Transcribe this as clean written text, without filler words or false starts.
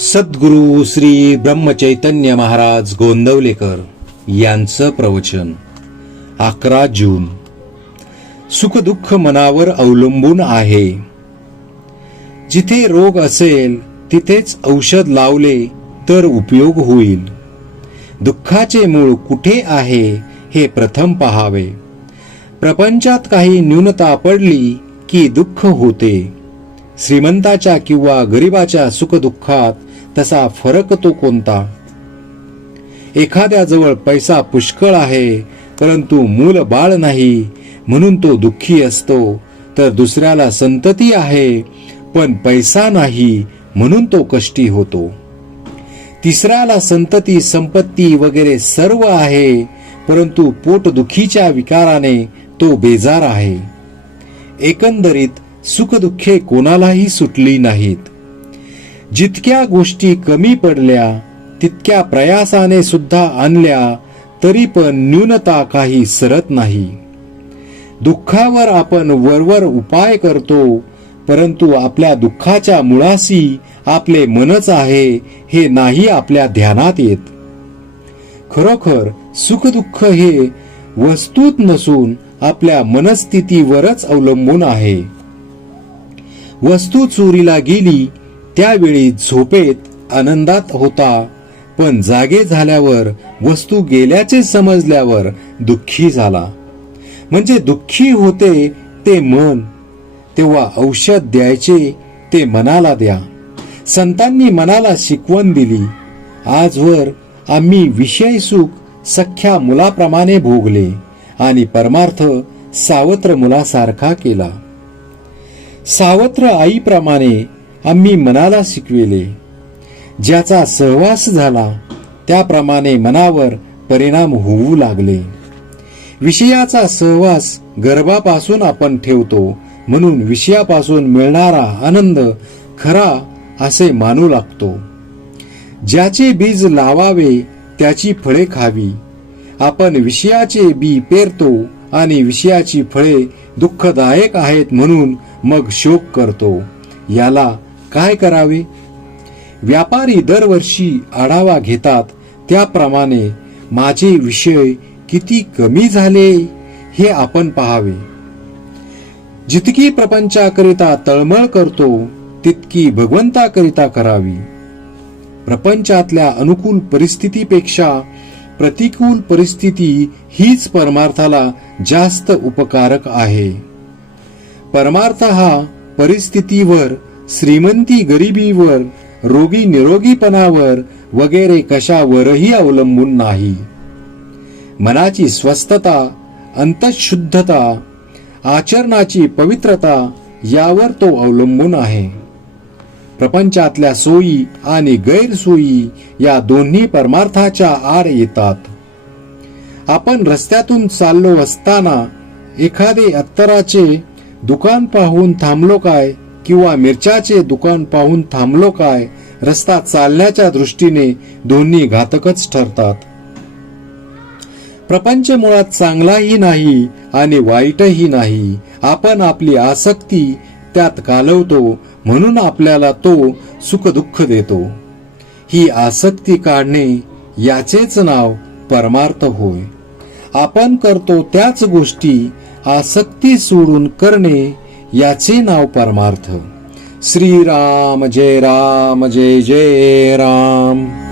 सद्गुरु श्री ब्रह्मचैतन्य महाराज गोंदवलेकर यांचं प्रवचन 11 जून. सुखदुःख मनावर अवलंबून आहे. जिथे रोग असेल तिथेच औषध लावले तर उपयोग होईल. दुःखाचे मूळ कुठे आहे हे प्रथम पहावे. प्रपंचात काही न्यूनता पडली की दुःख होते. श्रीमंताच्या किंवा गरिबाच्या सुखदुःखात तसा फरक तो कोणता? एखाद्याजवळ पैसा पुष्कळ आहे परंतु मूल बाळ नाही म्हणून तो दुःखी असतो, तर दुसऱ्याला संतती आहे पण पैसा नाही म्हणून तो कष्टी होतो. तिसऱ्याला संतती संपत्ती वगैरे सर्व आहे परंतु पोटदुखीच्या विकाराने तो बेजार आहे. एकंदरीत सुखदुःखे कोणालाही सुटली नाहीत. जितक्या गोष्टी कमी पडल्या तितक्या प्रयासाने सुद्धा आणल्या तरी पण न्यूनता काही सरत नाही. दुःखावर आपण वरवर उपाय करतो परंतु आपल्या दुःखाच्या मुळाशी आपले मनच आहे हे नाही आपल्या ध्यानात येत. खरोखर सुखदुःख हे वस्तूत नसून आपल्या मनस्थितीवरच अवलंबून आहे. वस्तू चोरीला गेली त्यावेळी झोपेत आनंदात होता, पण जागे झाल्यावर वस्तू गेल्याचे समजल्यावर दुःखी झाला. म्हणजे दुःखी होते ते मन. तेव्हा औषध द्यायचे ते मनाला द्या. संतांनी मनाला शिकवण दिली. आजवर आम्ही विषय सुख सख्या मुलाप्रमाणे भोगले आणि परमार्थ सावत्र मुलासारखा केला. सावत्र आईप्रमाणे आम्ही मनाला शिकविले. ज्याचा सहवास झाला त्याप्रमाणे मनावर परिणाम होऊ लागले. विषयाचा सहवास गर्भापासून आपण ठेवतो म्हणून विषयापासून मिळणारा आनंद खरा असे मानू लागतो. ज्याचे बीज लावावे त्याची फळे खावी. आपण विषयाचे बी पेरतो आणि विषयाची फळे दुःखदायक आहेत म्हणून मग शोक करतो. याला काय करावे? व्यापारी दरवर्षी आढावा घेतात त्याप्रमाणे माझे विषय किती कमी झाले हे आपण पाहावे. जितकी प्रपंचाकरिता तळमळ करतो तितकी भगवंताकरिता करावी. प्रपंचातल्या अनुकूल परिस्थितीपेक्षा प्रतिकूल परिस्थिती हीच परमार्थाला जास्त उपकारक आहे. परमार्थ हा परिस्थितीवर, श्रीमंती गरिबीवर, रोगी निरोगीपणावर वगैरे कशावरही अवलंबून नाही. मनाची स्वस्थता, अंतःशुद्धता, आचरणाची पवित्रता यावर तो अवलंबून आहे. प्रपंचातल्या सोयी आणि गैरसोयी या दोन्ही परमार्थाच्या आड येतात. आपण रस्त्यातून चाललो असताना एखादे अत्तराचे दुकान पाहून थांबलो काय किंवा मिरच्याचे दुकान पाहून थांबलो काय, रस्ता चालण्याच्या दृष्टीने दोन्ही घातकच ठरतात. प्रपंच मुळात चांगलाही नाही आणि वाईटही नाही. आपण आपली आसक्ती त्यात घालवतो म्हणून आपल्याला तो सुखदुःख देतो. ही आसक्ती काढणे याचेच नाव परमार्थ होय. आपण करतो त्याच गोष्टी आसक्ती सोडून करणे याचे नाव परमार्थ. श्रीराम जय राम जय जय राम.